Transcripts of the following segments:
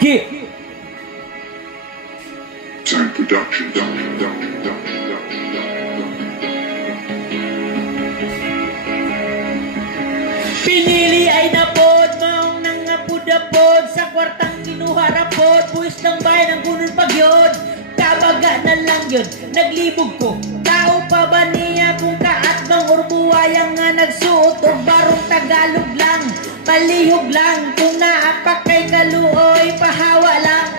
Yeah. Time production. Pinili ay napod, maong nangapod-apod sa kwartang kinuharapod, buwis ng bayan ang kunon pagyod, kabaga na lang yun, naglibog ko, tao pa ba niya kung kaatbang urbuwayang nga nagsuot o barong Tagalog lang, palihog lang, kung naapak kay kaluoy, pahawa lang,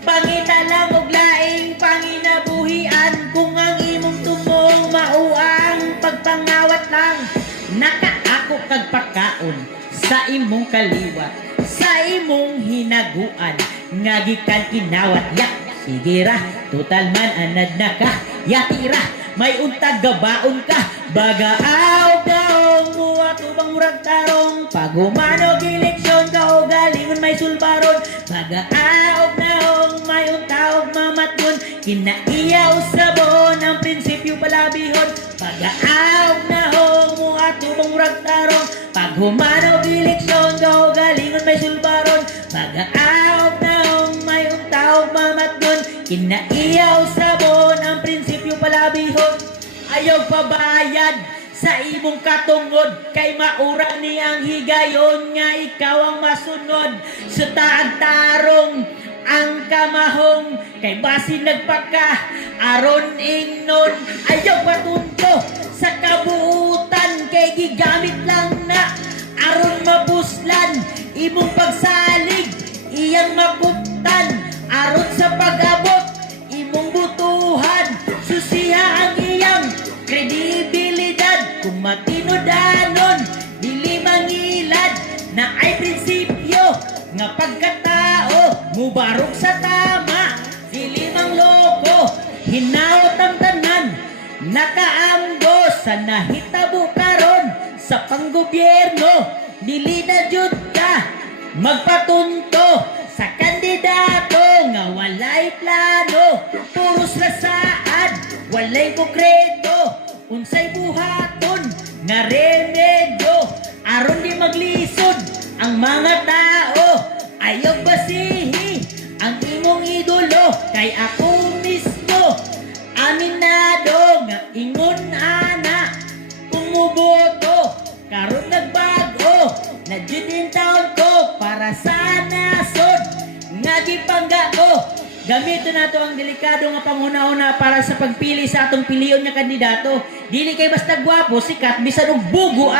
pangita lang og laing panginabuhian, kung ang imong tumong mauang pagpangawat lang, nakaako kag pagkaon sa imong kaliwat, sa imong hinaguan, nga gikan kinawat yak. Sige ra, total man anad na ka, yatira, may untag gabaon ka, bagaaw kaong muwa tubang murag tarong, pag humanog eleksyon ka o galingon may sulbaron, bagaaw naong may untaog mamatyon, kinaiyaw sabon ang prinsipyo palabihon, bagaaw naong muwa tubang murag tarong, pag humanog eleksyon ka o galingon may sulbaron, bagaaw naong may untaog mamatyon, kinaiyaw sabon ang prinsipyo palabihon, ayaw pabayad sa imong katungod, kay maura ni ang higayon nga ikaw ang masunod, sa taag tarong ang kamahong, kay basin nagpaka aron ingnon, ayaw patunto sa kabuutan, kay gigamit lang na aron mabuslan imong pagsalig, iyang makuptan aron sa pag-abot imong butuhan, susiha ang iyang kredibilidad, kung matinodanon dili mangilad, na ay prinsipyo nga pagkatao mubarog sa tama, dili mang loko, hinaot ang tanan, nakaamgo sa nahitabo karon sa panggobyerno, dili na jud ka magpatunto sa kandidato nga walay plano, puros rasaan, walay konkreto, unsay buhaton nga remedyo, aron di maglisod ang mga tao, ayaw basihi ang imong idolo, kay ako mismo aminado nga ingon ana, umuboto karon nagbago na jud in taon ko para sa nasod nga gipangga ko, gamiton nato ang delikado nga panguna-una para sa pagpili sa atong piliyon nga kandidato, dili kay basta gwapo sikat bisan og bugo